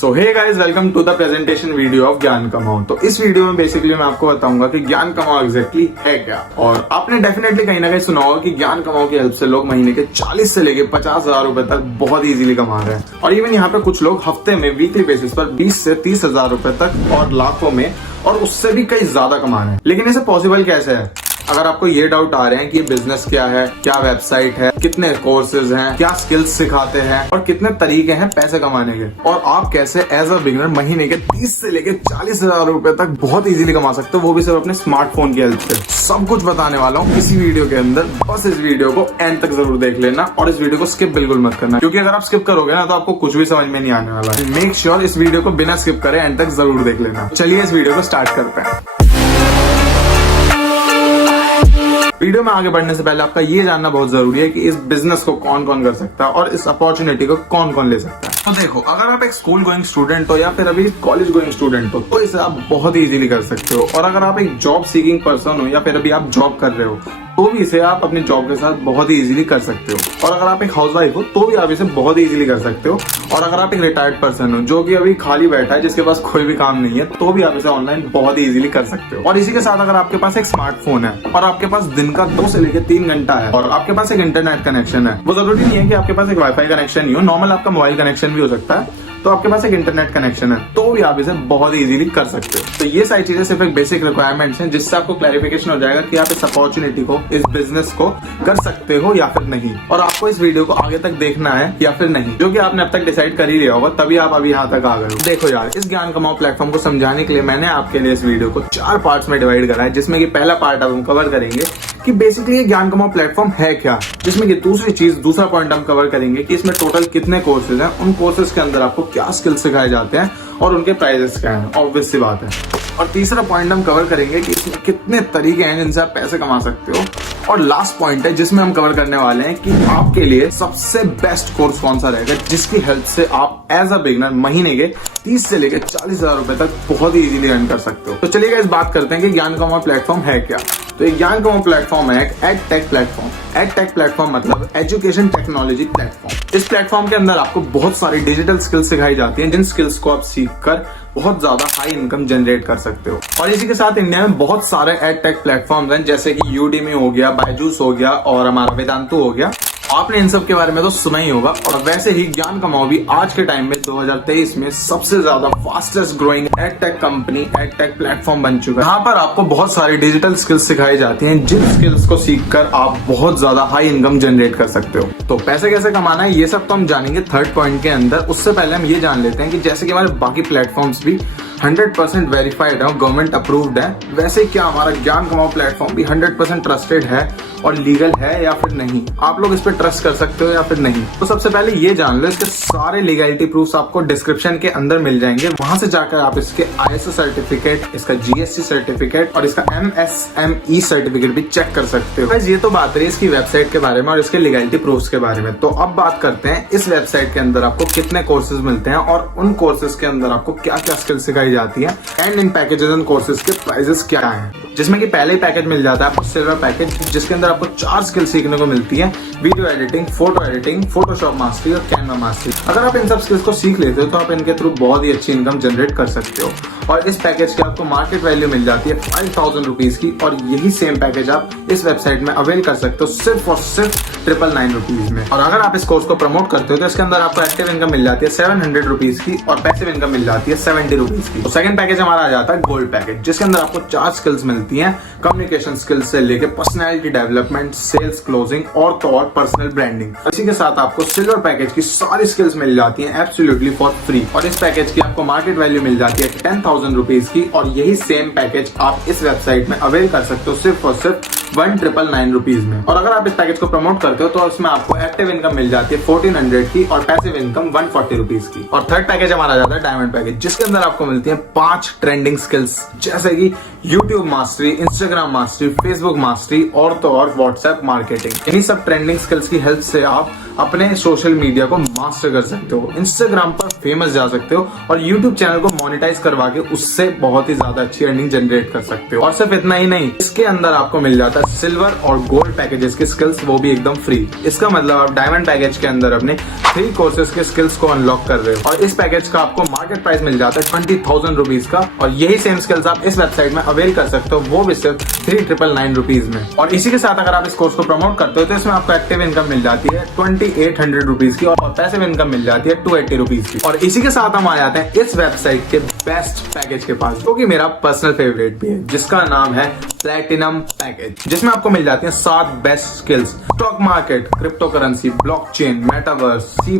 So hey guys, welcome to the presentation video of Gyan Kamao. तो इस video में basically मैं आपको बताऊंगा कि ज्ञान कमाओ एग्जैक्टली है क्या। और आपने डेफिनेटली कहीं ना कहीं सुना होगा कि ज्ञान कमाओ की हेल्प से लोग महीने के 40 से लेके 50,000 रुपए तक बहुत इजीली कमा रहे हैं। और इवन यहाँ पे कुछ लोग हफ्ते में वीकली बेसिस पर 20 से 30,000 रुपए तक और लाखों में और उससे भी कई ज्यादा कमा रहे हैं। लेकिन इसे पॉसिबल कैसे है? अगर आपको ये डाउट आ रहे हैं कि ये बिजनेस क्या है, क्या वेबसाइट है, कितने कोर्सेज हैं, क्या स्किल्स सिखाते हैं और कितने तरीके हैं पैसे कमाने के, और आप कैसे एज अ बिगिनर महीने के 30 से लेके 40,000 रुपए तक बहुत इजीली कमा सकते हो, वो भी सिर्फ अपने स्मार्टफोन की हेल्प से, सब कुछ बताने वाला हूँ इसी वीडियो के अंदर। बस इस वीडियो को एंड तक जरूर देख लेना और इस वीडियो को स्किप बिल्कुल मत करना, क्योंकि अगर आप स्किप करोगे ना तो आपको कुछ भी समझ में नहीं आने वाला है। मेक श्योर इस वीडियो को बिना स्किप करे एंड तक जरूर देख लेना। चलिए इस वीडियो को स्टार्ट करते हैं। वीडियो में आगे बढ़ने से पहले आपका ये जानना बहुत जरूरी है कि इस बिजनेस को कौन कौन कर सकता है और इस अपॉर्चुनिटी को कौन कौन ले सकता है। तो देखो, अगर आप एक स्कूल गोइंग स्टूडेंट हो या फिर अभी कॉलेज गोइंग स्टूडेंट हो तो इसे आप बहुत ही इजीली कर सकते हो। और अगर आप एक जॉब सीकिंग पर्सन हो या फिर अभी आप जॉब कर रहे हो तो भी इसे आप अपनी जॉब के साथ बहुत ही इजीली कर सकते हो। और अगर आप एक हाउसवाइफ हो तो भी आप इसे बहुत ही इजीली कर सकते हो। और अगर आप एक रिटायर्ड पर्सन हो जो कि अभी खाली बैठा है, जिसके पास कोई भी काम नहीं है, तो भी आप इसे ऑनलाइन बहुत ही इजीली कर सकते हो। और इसी के साथ अगर आपके पास एक स्मार्टफोन है और आपके पास दिन का 2 से लेकर 3 घंटा है और आपके पास एक इंटरनेट कनेक्शन है, वो जरूरी नहीं है कि आपके पास एक वाईफाई कनेक्शन ही हो, नॉर्मल आपका मोबाइल कनेक्शन भी हो सकता है, तो आपके पास एक इंटरनेट कनेक्शन है तो भी आप इसे बहुत ही इजीली कर सकते हो। तो ये सारी चीजें सिर्फ एक बेसिक रिक्वायरमेंट्स हैं जिससे आपको क्लैरिफिकेशन हो जाएगा कि आप इस अपॉर्चुनिटी को, इस बिजनेस को कर सकते हो या फिर नहीं। और आपको इस वीडियो को आगे तक देखना है या फिर नहीं, जो कि आपने अब तक डिसाइड कर ही लिया होगा, तभी आप अभी यहाँ तक आ गए हो। देखो यार, इस ज्ञान कमाओ प्लेटफॉर्म को समझाने के लिए मैंने आपके लिए इस वीडियो को 4 पार्ट्स में डिवाइड करा है, जिसमें कि पहला पार्ट अब हम कवर करेंगे कि बेसिकली ये ज्ञान कमाओ प्लेटफॉर्म है क्या, जिसमें कि दूसरा पॉइंट हम कवर करेंगे कि इसमें टोटल कितने कोर्सेज हैं, उन कोर्सेज के अंदर आपको क्या स्किल्स सिखाए जाते हैं और उनके प्राइजेस क्या हैं, ऑब्वियस सी बात है। और तीसरा पॉइंट हम कवर करेंगे कि इसमें कितने तरीके हैं जिनसे आप पैसे कमा सकते हो। और लास्ट पॉइंट है जिसमें हम कवर करने वाले हैं कि आपके लिए सबसे बेस्ट कोर्स कौन सा रहेगा, जिसकी हेल्प से आप एज अ बिगिनर महीने के 30 से लेकर 40,000 रुपए तक बहुत ही इजीली अर्न कर सकते हो। तो चलिए इस बात करते हैं कि ज्ञान कमाओ प्लेटफॉर्म है क्या। तो एक ज्ञान कमाओ प्लेटफॉर्म है एक एड-टेक प्लेटफॉर्म। एड-टेक प्लेटफॉर्म मतलब एजुकेशन टेक्नोलॉजी प्लेटफॉर्म। इस प्लेटफॉर्म के अंदर आपको बहुत सारी डिजिटल स्किल्स सिखाई जाती हैं, जिन स्किल्स को आप सीखकर बहुत ज्यादा हाई इनकम जनरेट कर सकते हो। और इसी के साथ इंडिया में बहुत सारे एड-टेक प्लेटफॉर्म्स हैं, जैसे कि यूडेमी हो गया, बायजूस हो गया और हमारा वेदांतु हो गया। आपने इन सब के बारे में तो सुना ही होगा। और वैसे ही ज्ञान कमाओ भी आज के टाइम में 2023 में सबसे ज्यादा fastest growing add-take company, add-take platform बन चुका है। यहाँ पर आपको बहुत सारी डिजिटल स्किल्स सिखाई जाती हैं, जिन स्किल्स को सीखकर आप बहुत ज्यादा हाई इनकम जनरेट कर सकते हो। तो पैसे कैसे कमाना है ये सब तो हम जानेंगे थर्ड पॉइंट के अंदर। उससे पहले हम ये जान लेते हैं कि जैसे कि हमारे बाकी प्लेटफॉर्म्स भी 100% वेरीफाइड है, गवर्नमेंट अप्रूव्ड है, वैसे क्या हमारा ज्ञान कमाओ प्लेटफॉर्म भी 100% ट्रस्टेड है और लीगल है या फिर नहीं। आप लोग इस पे ट्रस्ट कर सकते हो या फिर नहीं। तो सबसे पहले ये जान लो, इसके सारे लीगैलिटी प्रूफ्स आपको डिस्क्रिप्शन के अंदर मिल जाएंगे। वहां से जाकर आप इसके ISO सर्टिफिकेट, इसका GST सर्टिफिकेट और इसका MSME सर्टिफिकेट भी चेक कर सकते हो। ये तो बात रही इसकी वेबसाइट के बारे में और इसके लीगैलिटी प्रूफ्स के बारे में। तो अब बात करते हैं इस वेबसाइट के अंदर आपको कितने कोर्सेज मिलते हैं और उन कोर्सेज के अंदर आपको क्या क्या स्किल सिखाई जाती है and in packages and courses के प्राइजेस क्या हैं। जिसमें कि पहले ही पैकेज मिल जाता है आपको सिल्वर पैकेज, जिसके अंदर आपको 4 स्किल सीखने को मिलती है: video editing, photo editing, Photoshop mastery और कैनवा मास्टरी। अगर आप इन सब स्किल्स को सीख लेते हो तो आप इनके थ्रू बहुत ही अच्छी इनकम जनरेट कर सकते हो। और इस पैकेज की आपको मार्केट वैल्यू मिल जाती है 5,000 रुपीज की, और यही सेम पैकेज आप इस वेबसाइट में अवेल कर सकते हो सिर्फ और सिर्फ 999 रुपीज में। और अगर आप इस कोर्स को प्रमोट करते हो तो इसके अंदर आपको एक्टिव इनकम मिल जाती है 700 रुपीज की और पैसिव इनकम मिल जाती है 70 रुपीज की। तो सेकंड पैकेज हमारा आ जाता है गोल्ड पैकेज, जिसके अंदर आपको 4 स्किल्स मिलती हैं: कम्युनिकेशन स्किल्स से लेके पर्सनैलिटी डेवलपमेंट, सेल्स क्लोजिंग और तो और पर्सनल ब्रांडिंग। इसी के साथ आपको सिल्वर पैकेज की सारी स्किल्स मिल जाती हैं एब्सोल्युटली फॉर फ्री। और इस पैकेज की आपको मार्केट वैल्यू मिल जाती है 10,000 रुपीज की, और यही सेम पैकेज आप इस वेबसाइट में अवेल कर सकते हो सिर्फ और सिर्फ 1,999 रुपीज में। और अगर आप इस पैकेज को प्रमोट करते हो तो इसमें आपको एक्टिव इनकम मिल जाती है 1,400 की और पैसिव इनकम 140 रुपीज की। और थर्ड पैकेज हमारा जाता है डायमंड पैकेज, जिसके अंदर आपको मिलती है 5 ट्रेंडिंग स्किल्स, जैसे कि YouTube mastery, Instagram mastery, Facebook mastery और तो और व्हाट्सएप मार्केटिंग। इन्हीं सब ट्रेंडिंग स्किल्स की हेल्प से आप अपने सोशल मीडिया को मास्टर कर सकते हो, इंस्टाग्राम पर फेमस जा सकते हो और यूट्यूब चैनल को मोनेटाइज करवा के उससे बहुत ही ज्यादा अच्छी अर्निंग जनरेट कर सकते हो। और सिर्फ इतना ही नहीं, इसके अंदर आपको मिल जाता है सिल्वर और गोल्ड पैकेजेस की स्किल्स, वो भी एकदम फ्री। इसका मतलब आप डायमंड पैकेज के अंदर अपने 3 कोर्सेज के स्किल्स को अनलॉक कर रहे हो और इस पैकेज का आपको मार्केट प्राइस मिल जाता है 20,000 रुपीज का। और यही सेम स्किल्स आप इस वेबसाइट में अवेल कर सकते हो, वो भी सिर्फ 3,999 रुपीज में। और इसी के साथ अगर आप इस कोर्स को प्रमोट करते हो तो इसमें आपको एक्टिव इनकम मिल जाती है 2,800 रुपीज की और पैसिव इनकम मिल जाती है 280 रुपीज की। और इसी के साथ हम आ जाते हैं इस वेबसाइट के बेस्ट पैकेज के पास, जो कि मेरा पर्सनल फेवरेट भी है, जिसका नाम है प्लैटिनम पैकेज, जिसमें आपको मिल जाती है 7 best skills: stock market, crypto currency, blockchain, metaverse, C++,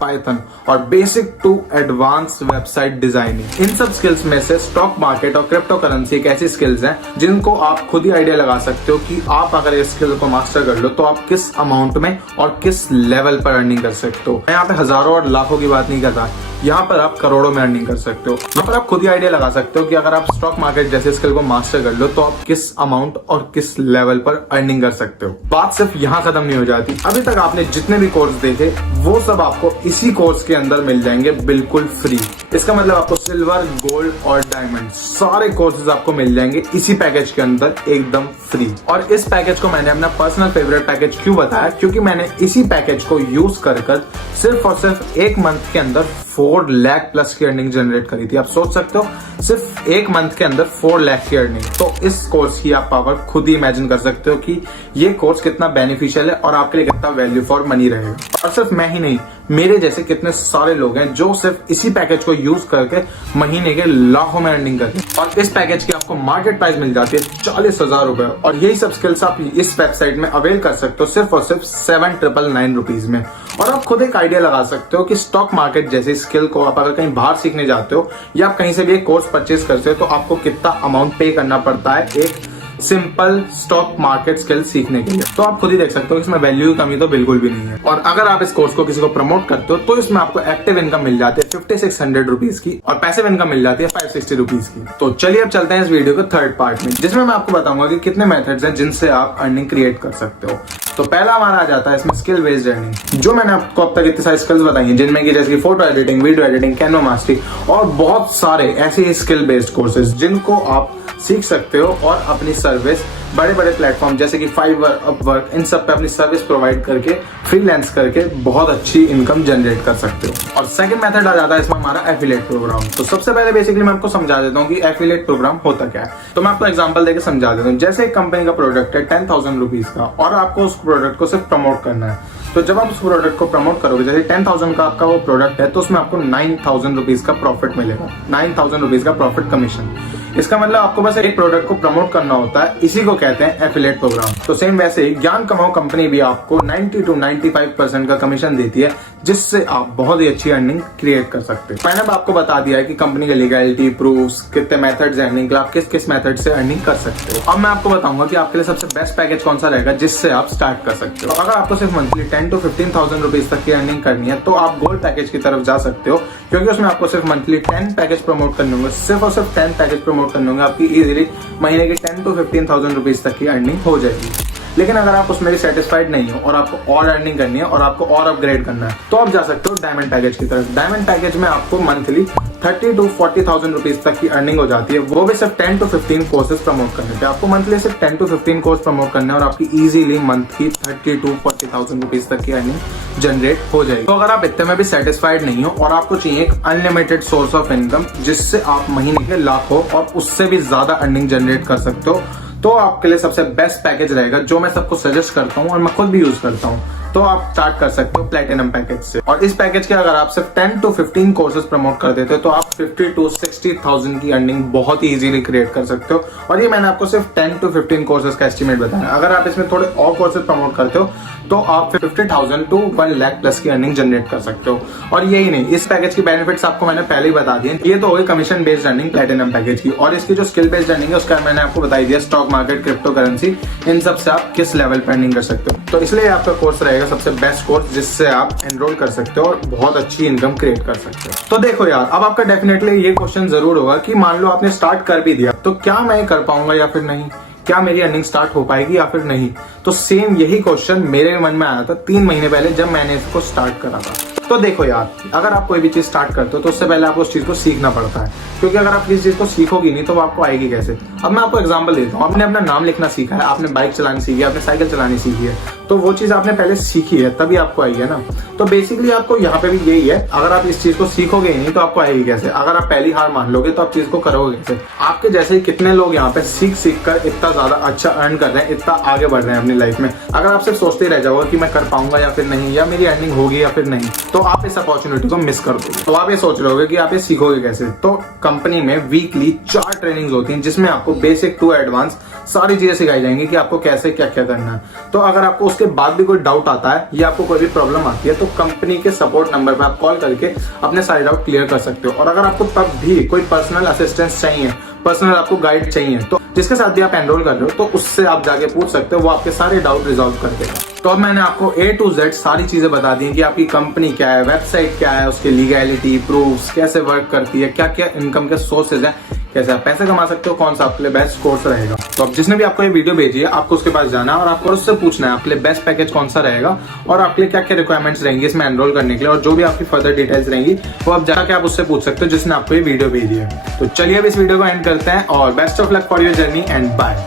Python और basic to advance website designing. इन सब स्किल्स में से स्टॉक मार्केट और क्रिप्टो करेंसी एक ऐसी स्किल्स हैं जिनको आप खुद ही आइडिया लगा सकते हो कि आप अगर इस स्किल को मास्टर कर लो तो आप किस अमाउंट में और किस लेवल पर अर्निंग कर सकते हो। मैं यहाँ पे हजारों और लाखों की बात नहीं कर रहा, यहाँ पर आप करोड़ों में अर्निंग कर सकते हो। यहाँ पर आप खुद ही आइडिया लगा सकते हो कि अगर आप स्टॉक मार्केट जैसे स्किल को मास्टर कर लो तो आप किस अमाउंट और किस लेवल पर अर्निंग कर सकते हो। बात सिर्फ यहाँ खत्म नहीं हो जाती। अभी तक आपने जितने भी कोर्स देखे वो सब आपको इसी कोर्स के अंदर मिल जाएंगे बिल्कुल फ्री। इसका मतलब आपको सिल्वर, गोल्ड और डायमंड सारे कोर्सेज आपको मिल जाएंगे इसी पैकेज के अंदर एकदम फ्री। और इस पैकेज को मैंने अपना पर्सनल फेवरेट पैकेज क्यों बताया, क्योंकि मैंने इसी पैकेज को यूज कर सिर्फ और सिर्फ 1 मंथ के अंदर 4 लाख प्लस की अर्निंग जनरेट करी थी। आप सोच सकते हो सिर्फ 1 मंथ के अंदर 4 लाख की अर्निंग। तो इस कोर्स की आप पावर खुद ही इमेजिन कर सकते हो कि ये कोर्स कितना बेनिफिशियल है और आपके लिए कितना वैल्यू फॉर मनी रहेगा। और सिर्फ मैं ही नहीं, मेरे जैसे कितने सारे लोग हैं जो सिर्फ इसी पैकेज को यूज करके महीने के लाखों में अर्निंग करते हैं। और इस पैकेज की आपको मार्केट प्राइस मिल जाती है 40,000 रुपए और यही सब स्किल्स आप इस वेबसाइट में अवेल कर सकते हो सिर्फ और सिर्फ 7,999 रुपीज में। और आप खुद एक आइडिया लगा सकते हो कि स्टॉक मार्केट जैसे स्किल को आप अगर कहीं बाहर सीखने जाते हो या आप कहीं से भी एक कोर्स परचेज करते हो तो आपको कितना अमाउंट पे करना पड़ता है एक सिंपल स्टॉक मार्केट स्किल सीखने के लिए। तो आप खुद ही देख सकते हो इसमें वैल्यू की कमी तो बिल्कुल भी नहीं है। और अगर आप इस कोर्स को किसी को प्रमोट करते हो तो इसमें आपको एक्टिव इनकम मिल जाती है 5,600 रुपीज की और पैसिव इनकम मिल जाती है 560 रुपीज की। तो चलिए अब चलते हैं इस वीडियो के थर्ड पार्ट में, जिसमें मैं आपको बताऊंगा कि कितने मेथड्स हैं जिनसे आप अर्निंग क्रिएट कर सकते हो। तो पहला हमारा आ जाता है इसमें स्किल बेस्ड अर्निंग, जो मैंने आपको अब तक इतनी सारी स्किल्स बताई हैं, जिनमें की जैसे photo editing, video editing, Canva mastery और बहुत सारे ऐसे स्किल बेस्ड कोर्सेज जिनको आप सीख सकते हो और अपनी सर्विस बड़े बड़े प्लेटफॉर्म जैसे कि फाइवर, अपवर्क, इन सब पे अपनी सर्विस प्रोवाइड करके फ्रीलांस करके बहुत अच्छी इनकम जनरेट कर सकते हो। और सेकंड मेथड आ जाता है इसमें हमारा एफिलिएट प्रोग्राम। तो सबसे पहले बेसिकली मैं आपको समझा देता हूँ कि एफिलिएट प्रोग्राम होता क्या है। तो मैं आपको एग्जांपल देकर समझा देता हूँ। जैसे एक कंपनी का प्रोडक्ट है 10,000 रुपीज का और आपको उस प्रोडक्ट को सिर्फ प्रमोट करना है, तो जब आप उस प्रोडक्ट को प्रमोट करोगे, जैसे 10,000 का आपका वो प्रोडक्ट है तो उसमें आपको 9,000 रुपीज का प्रॉफिट मिलेगा, 9,000 रुपीज का प्रॉफिट कमीशन। इसका मतलब आपको बस एक प्रोडक्ट को प्रमोट करना होता है, इसी को कहते हैं एफिलिएट प्रोग्राम। तो सेम वैसे ही ज्ञान कमाओ कंपनी भी आपको 90 to 95% का कमीशन देती है, जिससे आप बहुत ही अच्छी अर्निंग क्रिएट कर सकते हैं। मैंने आपको बता दिया है कि कंपनी के लीगैलिटी, प्रूफ्स, कितने मेथड्स हैं अर्निंग के, आप किस किस मेथड से अर्निंग कर सकते हो। अब मैं आपको बताऊंगा कि आपके लिए सबसे बेस्ट पैकेज कौन सा रहेगा जिससे आप स्टार्ट कर सकते हो। अगर आपको सिर्फ मंथली 10 to 15,000 रुपीज तक की अर्निंग करनी है तो आप गोल्ड पैकेज की तरफ जा सकते हो, क्योंकि उसमें आपको सिर्फ मंथली 10 पैकेज प्रमोट करने होंगे, सिर्फ और सिर्फ 10 पैकेज प्रमोट करने होंगे, आपकी इजीली महीने की 10 to 15,000 रुपीज तक की अर्निंग हो जाएगी। लेकिन अगर आप उसमें सेटिस्फाइड नहीं हो और आपको और अर्निंग करनी है और आपको और अपग्रेड करना है तो आप जा सकते हो डायमंड पैकेज की तरफ। डायमंड पैकेज में आपको मंथली 30 to 40,000 रुपीज तक की अर्निंग हो जाती है, वो भी सिर्फ 10 to 15 कोर्सेज प्रमोट करने पे। आपको मंथली सिर्फ 10 to 15 कोर्स प्रमोट करने और आपकी इजीली मंथ की 30 to 40,000 रुपीज तक की अर्निंग जनरेट हो जाएगी। तो अगर आप इतने में भी सेटिस्फाइड नहीं हो और आपको चाहिए एक अनलिमिटेड सोर्स ऑफ इनकम जिससे आप महीने के लाखों और उससे भी ज्यादा अर्निंग जनरेट कर सकते हो, तो आपके लिए सबसे बेस्ट पैकेज रहेगा जो मैं सबको सजेस्ट करता हूँ और मैं खुद भी यूज करता हूँ। तो आप स्टार्ट कर सकते हो प्लैटिनम पैकेज से। और इस पैकेज के अगर आप सिर्फ 10 to 15 कोर्सेज प्रमोट कर देते हो तो आप 50 to 60,000 की अर्निंग बहुत ही इजीली क्रिएट कर सकते हो। और ये मैंने आपको सिर्फ 10 to 15 कोर्सेज का एस्टिमेट बताया। अगर आप इसमें थोड़े और कोर्सेज प्रमोट करते हो तो आप 50,000 to 1 लाख प्लस की अर्निंग जनरेट कर सकते हो। और यही नहीं, इस पैकेज की बेनिफिट्स आपको मैंने पहले ही बता दिए। ये तो हो गई commission based earning platinum package की, और इसकी जो स्किल बेस्ड अर्निंग है उसका मैंने आपको बता दिया, स्टॉक मार्केट, क्रिप्टो करेंसी, इन सब से आप किस लेवल पर अर्निंग कर सकते हो। तो इसलिए आपका कोर्स रहेगा सबसे बेस्ट कोर्स जिससे आप एनरोल कर सकते हो और बहुत अच्छी इनकम क्रिएट कर सकते हो। तो देखो यार, अब आपका डेफिनेटली ये क्वेश्चन जरूर होगा कि मान लो आपने स्टार्ट कर भी दिया तो क्या मैं कर पाऊंगा या फिर नहीं, क्या मेरी अर्निंग स्टार्ट हो पाएगी या फिर नहीं। तो सेम यही क्वेश्चन मेरे मन में आया था 3 महीने पहले जब मैंने इसको स्टार्ट करा था। तो देखो यार, अगर आप कोई भी चीज स्टार्ट करते हो तो उससे पहले आपको उस चीज को सीखना पड़ता है, क्योंकि अगर आप किसी चीज को सीखोगी नहीं तो वो आपको आएगी कैसे। अब मैं आपको एग्जांपल देता हूँ, आपने अपना नाम लिखना सीखा है, आपने बाइक चलानी सीखी है, आपने साइकिल चलानी सीखी है, तो वो चीज आपने पहले सीखी है तभी आपको आई है ना। तो बेसिकली आपको यहाँ पे भी यही है, अगर आप इस चीज को सीखोगे नहीं तो आपको आएगी कैसे। अगर आप पहली हार मान लोगे तो आप चीज को करोगे कैसे। आपके जैसे ही कितने लोग यहाँ पे सीख कर इतना ज्यादा अच्छा अर्न कर रहे हैं, इतना आगे बढ़ रहे हैं अपनी लाइफ में। अगर आप सिर्फ सोचते रह जाओगे कि मैं कर पाऊंगा या फिर नहीं, या मेरी अर्निंग होगी या फिर नहीं, तो आप इस अपॉर्चुनिटी को मिस कर दोगे। तो आप ये सोच रहे होगे कि आप ये सीखोगे कैसे। तो कंपनी में वीकली 4 ट्रेनिंग्स होती हैं जिसमें आपको बेसिक टू एडवांस सारी चीजें सिखाई जाएंगी कि आपको कैसे क्या क्या करना है। तो अगर आपको उसके बाद भी कोई डाउट आता है या आपको कोई भी प्रॉब्लम आती है तो कंपनी के सपोर्ट नंबर पर आप कॉल करके अपने सारे डाउट क्लियर कर सकते हो। और अगर आपको तब भी कोई पर्सनल असिस्टेंस चाहिए, पर्सनल आपको गाइड चाहिए, तो जिसके साथ भी आप एनरोल कर रहे हो तो उससे आप जाके पूछ सकते हो, वो आपके सारे डाउट रिजॉल्व कर देगा। तो अब मैंने आपको A to Z सारी चीजें बता दी कि आपकी कंपनी क्या है, वेबसाइट क्या है, उसके लीगैलिटी, प्रूफ्स, कैसे वर्क करती है, क्या क्या इनकम के सोर्सेज हैं, कैसे आप पैसे कमा सकते हो, कौन सा आपके लिए बेस्ट कोर्स रहेगा। तो अब जिसने भी आपको ये वीडियो भेजी है आपको उसके पास जाना है और आपको उससे पूछना है आपके लिए बेस्ट पैकेज कौन सा रहेगा और आपके लिए क्या क्या रिक्वायरमेंट्स रहेंगी इसमें एनरोल करने के लिए, और जो भी आपकी फर्दर डिटेल्स रहेंगी वो आप जाके आप उससे पूछ सकते हो जिसने आपको ये वीडियो भेजी है। तो चलिए अब इस वीडियो को एंड करते हैं और best of luck for your journey and bye.